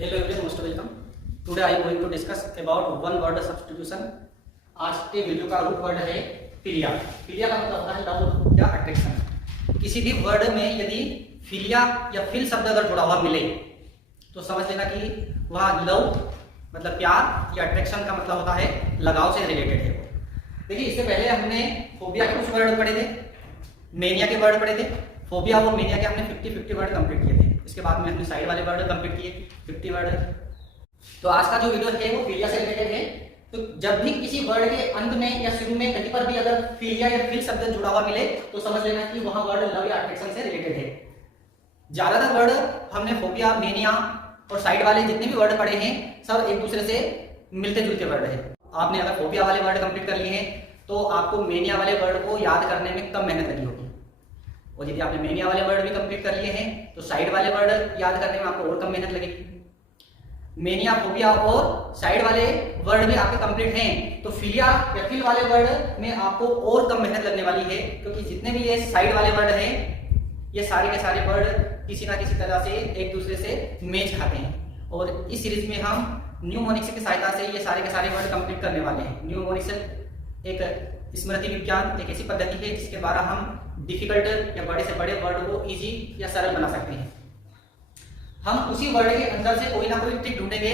Hello everyone, most welcome. Today I am going to discuss about one word substitution. आज के video का root word है philia. Philia का मतलब होता है लव या अट्रैक्शन। किसी भी वर्ड में यदि फिलिया या फिल शब्द अगर जुड़ा हुआ मिले तो समझ लेना कि वह लव मतलब प्यार या अट्रैक्शन का मतलब होता है लगाव से रिलेटेड है। देखिए इससे पहले हमने फोबिया के कुछ वर्ड पढ़े थे, मेनिया के वर्ड पढ़े थे। फोबिया और मेनिया के हमने 50-50 वर्ड कंप्लीट किए थे। इसके बाद में हमने साइड वाले वर्ड कंप्लीट किए 50 वर्ड। तो आज का जो वीडियो है वो फिलिया से रिलेटेड है। तो जब भी किसी वर्ड के अंत में या शुरू में कहीं पर भी अगर फिलिया या फिल शब्द जुड़ा हुआ मिले तो समझ लेना कि वहां वर्ड लव या अट्रैक्शन से रिलेटेड है। ज्यादातर वर्ड हमने फोबिया, मेनिया और साइड वाले जितने भी वर्ड पढ़े हैं सब एक दूसरे से मिलते जुलते वर्ड है। आपने अगर फोबिया वाले वर्ड कंप्लीट कर लिए हैं तो आपको मेनिया वाले वर्ड को याद करने में कम मेहनत लगी होगी, और यदि आपने मेनिया वाले वर्ड भी कंप्लीट कर लिए हैं तो साइड वाले वर्ड याद करने में आपको और कम मेहनत लगेगी। मेनिया, फोबिया और साइड वाले वर्ड भी आपके कंप्लीट हैं तो फिलिया या फिल वाले वर्ड में आपको और कम मेहनत लगने वाली है, क्योंकि जितने भी ये साइड वाले वर्ड हैं ये सारे के सारे वर्ड किसी ना किसी तरह से एक दूसरे से मेच खाते हैं। और इस सीरीज में हम न्यूमोनिक्स की सहायता से ये सारे के सारे वर्ड कंप्लीट करने वाले हैं। न्यूमोनिक्स एक स्मृति विज्ञान, एक ऐसी पद्धति है जिसके द्वारा हम डिफिकल्ट या बड़े से बड़े वर्ड को इजी या सरल बना सकते हैं। हम उसी वर्ड के अंदर से कोई ना कोई ट्रिक ढूंढेंगे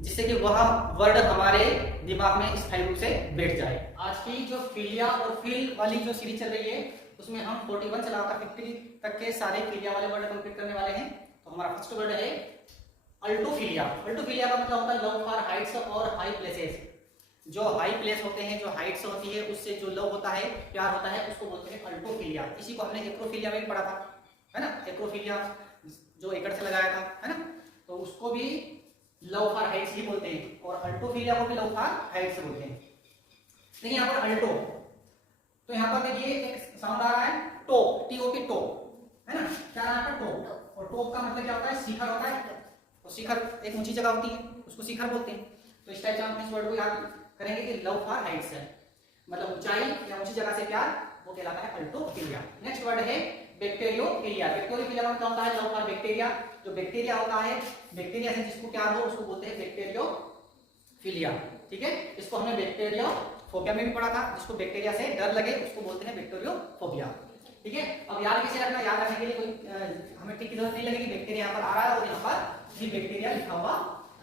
जिससे कि वह वर्ड हमारे दिमाग में स्थायी रूप से बैठ जाए। आज की जो फिलिया और फिल वाली जो सीरीज चल रही है उसमें हम 41 से लेकर 50 तक के सारे फिलिया वाले वर्ड कंप्लीट करने वाले हैं। तो हमारा फर्स्ट वर्ड है अल्टोफिलिया। अल्टोफिलिया का मतलब होता है लव फॉर हाइट्स और हाई प्लेसेस। जो हाई प्लेस होते हैं, जो हाइट्स होती है, उससे जो लव होता है, प्यार होता है, उसको बोलते हैं अल्टोफिलिया। इसी को हमने एक्रोफिलिया में भी पढ़ा था, है ना। एक्रोफिलिया जो एकड़ से लगाया था, है ना, तो उसको भी लव फॉर हाइट्स ही बोलते हैं और अल्टोफिलिया को भी लव फॉर हाइट्स बोलते हैं। देखिए यहाँ पर अल्टो, तो यहाँ पर देखिए एक साउंड आ रहा है टो, टीओपी टो, है ना। क्या यहाँ पर टो, और टॉप का मतलब क्या होता है, शिखर होता है। तो शिखर एक ऊंची जगह होती है, उसको शिखर बोलते हैं। तो इस टाइप से हम इस वर्ड को याद करेंगे कि लव फॉर हाइट्स है, मतलब ऊंचाई या ऊंची जगह से प्यार, वो कहलाता है अल्टोफिलिया। नेक्स्ट वर्ड है बैक्टीरियोफिलिया। बैक्टीरियोफिलिया का मतलब होता है लव फॉर बैक्टीरिया। जो बैक्टीरिया होता है, बैक्टीरिया से जिसको प्यार हो उसको बोलते हैं बैक्टीरियोफिलिया। ठीक है, इसको हमने बैक्टीरियोफोबिया में भी पढ़ा था। जिसको बैक्टीरिया से डर लगे उसको बोलते हैं बैक्टीरियोफोबिया। ठीक है, अब याद कैसे रखना, याद रखने के लिए कोई हमें ट्रिक की जरूरत नहीं लगेगी। बैक्टीरिया यहाँ पर आ रहा है और यहाँ पर भी बैक्टीरिया लिखा हुआ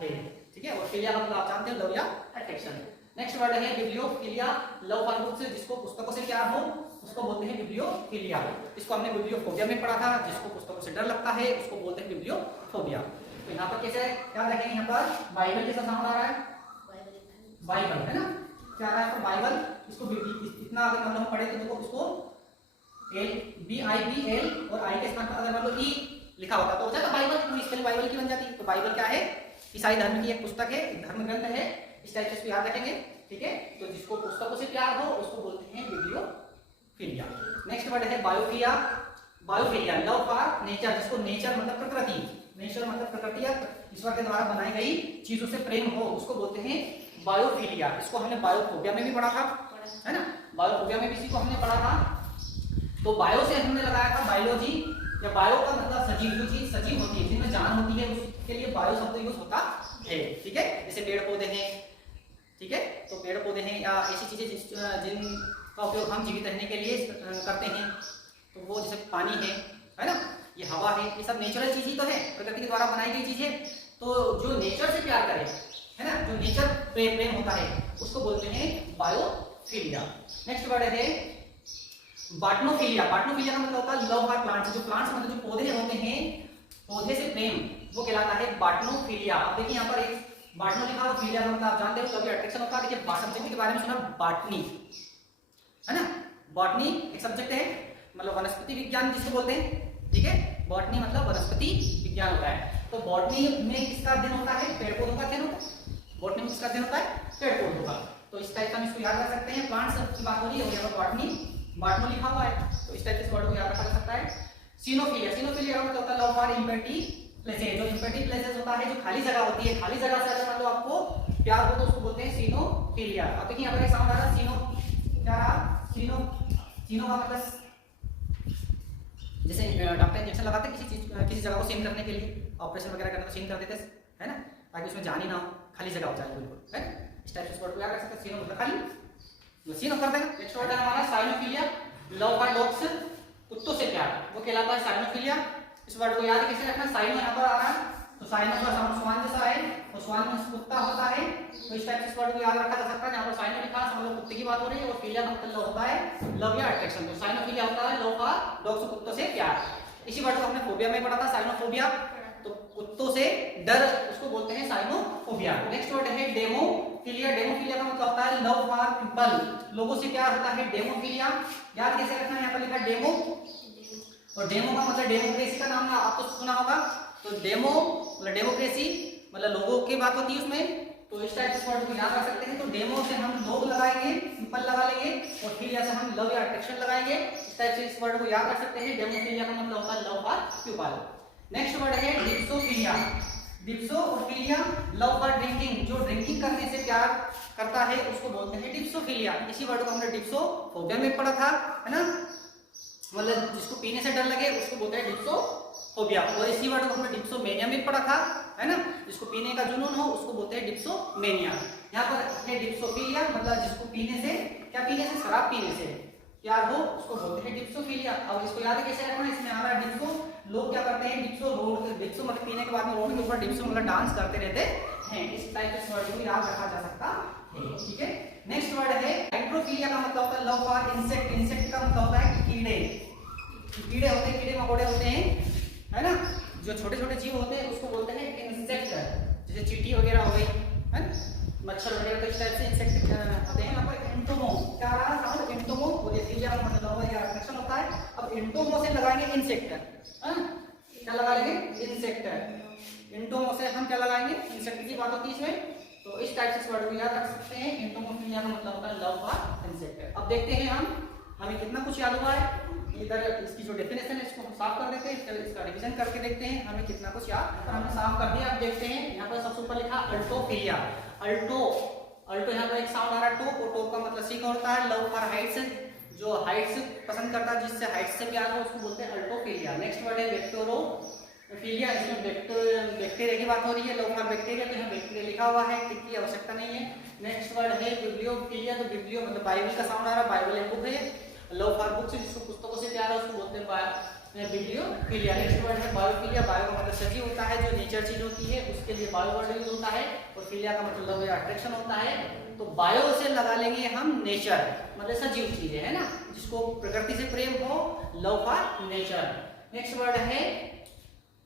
है। ठीक है, और फिलिया का मतलब आप जानते हैं लव या अट्रैक्शन। नेक्स्ट वर्ड है बिब्लियोफिलिया। लव फॉर बुक्स, जिसको पुस्तकों से प्यार हो उसको बोलते हैं बिब्लियोफिलिया। इसको हमने बिब्लियोफोबिया में पढ़ा था। जिसको पुस्तकों से डर लगता है उसको बोलते हैं बिब्लियोफोबिया। तो यहाँ पर कैसे याद रखेंगे, यहाँ पर बाइबल जैसा साउंड आ रहा है, बाइबल, है ना। क्या आ रहा है बाइबल, इसको इतना अगर मतलब हम पढ़े तो देखो उसको BIBL और आई के साथ अगर मतलब ई लिखा होता तो हो जाता बाइबल, पूरी स्पेलिंग बाइबल की बन जाती। तो बाइबल क्या है, ईसाई धर्म की एक पुस्तक है, धर्म ग्रंथ है। इस टाइप से इसको याद रखेंगे। ठीक है, तो जिसको पुस्तकों से प्यार हो उसको बोलते हैं बिब्लियोफिलिया। नेक्स्ट वर्ड है बायोफिलिया। बायोफिलिया लव फॉर नेचर, जिसको नेचर मतलब प्रकृति, नेचर मतलब प्रकृति या ईश्वर के द्वारा बनाई गई चीजों से प्रेम हो उसको बोलते हैं बायोफिलिया। इसको हमने बायोफोबिया में भी पढ़ा था, है ना। बायोफोबिया में भी इसी को हमने पढ़ा था। तो बायो से हमने लगाया था बायोलॉजी, या बायो का मतलब सजीव, जो चीज सजीव होती है, जिनमें जान होती है, उसके लिए बायो शब्द यूज होता है। ठीक है, जैसे पेड़ पौधे हैं, ठीक है, तो पेड़ पौधे हैं या ऐसी चीजें जिनका उपयोग हम जीवित रहने के लिए करते हैं। तो वो जैसे पानी है ना, ये हवा है, ये सब नेचुरल चीज ही तो है, प्रकृति के द्वारा बनाई गई चीज है। तो जो नेचर से प्यार करे, है ना, जो नेचर प्रेम होता है उसको बोलते हैं बायोफिलिया। नेक्स्ट वर्ड है बॉटनोफिलिया। बॉटनोफिलिया का मतलब होता है लव फॉर प्लांट्स। जो प्लांट्स मतलब जो पौधे होते हैं, पौधे से प्रेम, वो कहलाता है बॉटनोफिलिया। अब देखिए यहाँ पर एक बॉटनो लिखा और फिलिया का मतलब आप जानते हो, कभी अट्रैक्शन होता है। देखिए सब्जेक्ट के बारे में सुना, बॉटनी, है ना। बॉटनी एक सब्जेक्ट है, मतलब वनस्पति विज्ञान जिसको बोलते हैं। ठीक है, बॉटनी मतलब वनस्पति विज्ञान होता है। तो बॉटनी में किसका अध्ययन होता है, पेड़ पौधों का अध्ययन होता है। बॉटनी में किसका अध्ययन होता है, पेड़ पौधों का। तो इस टाइप का हम इसको याद रख सकते हैं। प्लांट्स की बात हो रही है, यहाँ पर बॉटनी, बॉटनो लिखा हुआ है, तो इस टाइप से वर्ड को याद रखा जा सकता है। सिनोफिलिया। सिनोफिलिया का मतलब होता है लव फॉर एम्प्टी प्लेसेस। जो एम्प्टी प्लेसेस होता है, जो खाली जगह होती है, खाली जगह से अगर मतलब आपको प्यार हो तो उसको बोलते हैं सिनोफिलिया। अब देखिए यहाँ पर एक साउंड आ रहा है सिनो, क्या रहा, सिनो, सिनो का मतलब जैसे डॉक्टर इंजेक्शन लगाते किसी जगह को सीन करने के लिए, ऑपरेशन वगैरह करने को सीन कर देते है ना, ताकि उसमें जान ही ना हो, खाली जगह हो जाए बिल्कुल, है ना। इस टाइप से वर्ड को याद रख सकते हैं। सीनो मतलब खाली, सीनो कर देना। नेक्स्ट वर्ड है हमारा साइनोफिलिया, लव फॉर डॉग्स, कुत्तों से प्यार, वो कहलाता है साइनोफिलिया। इस वर्ड को याद कैसे रखना, साइनो यहाँ पर आ रहा है तो साइनो का साउंड स्वान जैसा है, तो स्वान में कुत्ता होता है, तो इस टाइप से इस वर्ड को याद रखा जा सकता है। यहाँ पर साइनो लिखा है, मतलब कुत्ते की बात हो रही है, और फिलिया का मतलब होता है लव या अट्रैक्शन, तो साइनोफिलिया होता है लव फॉर डॉग्स, कुत्तों से प्यार। इसी वर्ड को हमने फोबिया में पढ़ा था, साइनोफोबिया, तो कुत्तों से डर, उसको बोलते हैं साइनोफोबिया। नेक्स्ट वर्ड है डेमोफिलिया, डेमोफिलिया का मतलब होता है लव फॉर पीपल, लोगों से प्यार होता है डेमोफिलिया। याद कैसे रखना है, यहाँ पर लिखा डेमो, और डेमो का मतलब डेमोक्रेसी का नाम आपको सुना होगा, तो डेमो मतलब डेमोक्रेसी मतलब लोगों की बात होती है उसमें, तो इस टाइप से वर्ड को याद रख सकते हैं। तो डेमो से हम लोग लगाएंगे, पीपल लगा लेंगे, और फिलिया से हम लव या अट्रैक्शन लगाएंगे। इस टाइप से इस वर्ड को याद रख सकते हैं। डेमोफिलिया का मतलब होता है love for people. Next word है डिप्सोफिलिया, डिप्सो और फिलिया, लव फॉर ड्रिंकिंग, जो ड्रिंकिंग करने से प्यार करता है उसको बोलते हैं डिप्सोफिलिया। इसी वर्ड को हमने डिप्सोफोबिया में पढ़ा था, है ना, मतलब जिसको पीने से डर लगे उसको बोलते हैं डिप्सोफोबिया, और इसी वर्ड को हमने डिप्सोमेनिया में पढ़ा था, है ना, जिसको पीने का जुनून हो उसको बोलते हैं डिप्सोमेनिया। यहाँ पर है डिप्सोफिलिया, मतलब जिसको पीने से, क्या पीने से, शराब पीने से प्यार हो उसको बोलते हैं डिप्सोफिलिया। अब इसको याद कैसे रखना है, इसमें आ रहा है डिप्सो, लोग क्या करते हैं डिप्सो, रोड डिप्सो मतलब पीने के बाद में रोड के ऊपर डिप्सो मतलब डांस करते रहते हैं। इस टाइप के वर्ड को याद रखा जा सकता है, ठीक है। नेक्स्ट वर्ड है हाइड्रोफिलिया का मतलब होता है लव फॉर इंसेक्ट, इंसेक्ट का मतलब होता है कीड़े, कीड़े होते हैं, कीड़े मकोड़े होते हैं, है ना, जो छोटे छोटे जीव होते हैं उसको बोलते हैं इंसेक्ट, जैसे चींटी वगैरह हो गई, है मच्छर वगैरह, तो इस टाइप से इंसेक्ट होते हैं। यहाँ पर एंटोमो क्या आ रहा है साउंड, एंटोमो, और ये फिलिया का मतलब होता है अट्रैक्शन होता है। अब एंटोमो से लगाएंगे इंसेक्ट, क्या लगा लेंगे, इंसेक्ट, एंटोमो से हम क्या लगाएंगे, इंसेक्ट की बात होती है इसमें, तो इस टाइप से इस वर्ड को याद रख सकते हैं। एंटोमोफिलिया का मतलब होता है लव फॉर इंसेक्ट। अब देखते हैं हमें कितना कुछ याद हुआ है। इधर इसकी जो डेफिनेशन है इसको हम साफ कर देते हैं, इसका रिवीजन करके देखते हैं हमें कितना कुछ याद, हमने साफ कर दिया। अब देखते हैं यहाँ पर सबसे ऊपर लिखा अल्टोफिलिया, अल्टो, अल्टो यहाँ पर एक साउंड आ रहा है टोप, और टोप का मतलब सी का होता है लव फॉर हाइट्स, जो हाइट्स पसंद करता है, जिससे हाइट्स से प्यार हो उसको बोलते हैं अल्टोफिलिया। नेक्स्ट वर्ड है वेक्टोरोफिलिया, इसमें बैक्टीरिया की बात हो रही है, लव फॉर बैक्टीरिया, तो यहाँ बैक्टीरिया लिखा हुआ है, टिक की आवश्यकता नहीं है। नेक्स्ट वर्ड है बिब्लियोफिलिया, तो बिब्लियो मतलब बाइबल का साउंड आ रहा है, बाइबल एक बुक है, लव फॉर बुक्स, जिसको पुस्तकों से प्यार है उसको बोलते हैं बिब्लियोफिलिया। नेक्स्ट वर्ड है बायोफिलिया, बायो का मतलब सजीव होता है, जो नेचर चीज होती है उसके लिए बायो वर्ड यूज होता है, और फिलिया का मतलब लव या अट्रैक्शन होता है। तो बायो से लगा लेंगे हम नेचर, मतलब सजीव चीजें, है ना, जिसको प्रकृति से प्रेम हो, love for nature. Next word है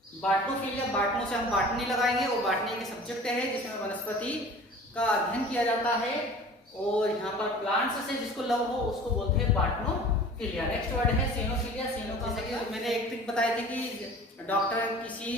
बाटनोफिलिया, बाटनो से हम बाटनी लगाएंगे, और बाटनी के सब्जेक्ट है जिसमें वनस्पति का अध्ययन किया जाता है, और यहाँ पर प्लांट्स से जिसको लव हो उसको बोलते हैं बाटनोफिलिया। नेक्स्ट वर्ड है सीनोफिलिया, सीनो का जैसे कि मैंने एक ट्रिक बताई थी कि डॉक्टर किसी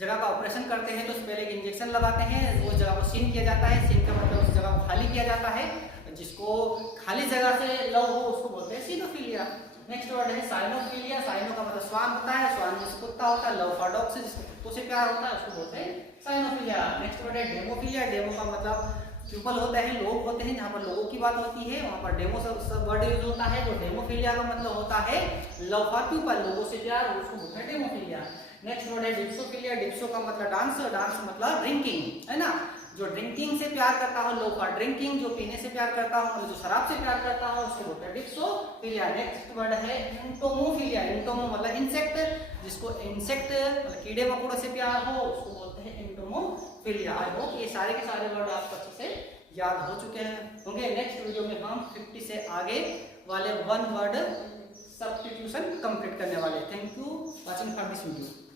जगह का ऑपरेशन करते हैं तो उससे पहले एक इंजेक्शन लगाते हैं, वो जगह को सीन किया जाता है, सीन का मतलब उस जगह को खाली किया जाता है, जिसको खाली जगह से लव हो उसको बोलते हैं सीनोफिलिया। नेक्स्ट वर्ड है साइनोफिलिया, साइनो का मतलब स्वान होता है, स्वान जिसको कुत्ता होता है, लव फॉर डॉग्स जिसको कुत्तों से प्यार होता है उसको बोलते हैं साइनोफिलिया। नेक्स्ट वर्ड है डेमोफिलिया, डेमो का मतलब पीपल होते हैं, लोग होते हैं, जहाँ पर लोगों की बात होती है वहाँ पर डेमो सब वर्ड यूज होता है। जो डेमोफिलिया का मतलब होता है लव फॉर पीपल, लोगों से प्यार, उसको बोलते हैं डेमोफिलिया। नेक्स्ट वर्ड है डिप्सोफिलिया, डिप्सो का मतलब डांस, डांस मतलब ड्रिंकिंग, है ना, जो ड्रिंकिंग से प्यार करता हो, लव फॉर ड्रिंकिंग, जो पीने से प्यार करता हो, मतलब जो शराब से प्यार करता हो उसको बोलते हैं डिप्सोफिलिया। नेक्स्ट वर्ड है एंटोमोफिलिया, एंटोमो मतलब इंसेक्ट, जिसको इंसेक्ट मतलब कीड़े मकोड़ों से प्यार हो उसको बोलते हैं एंटोमोफिलिया। आई होप ये सारे के सारे वर्ड आपको अच्छे से याद हो चुके हैं होंगे। नेक्स्ट वीडियो में हम 50 से आगे वाले वन वर्ड सब्स्टिट्यूशन कंप्लीट करने वाले। Thank you watching for this video.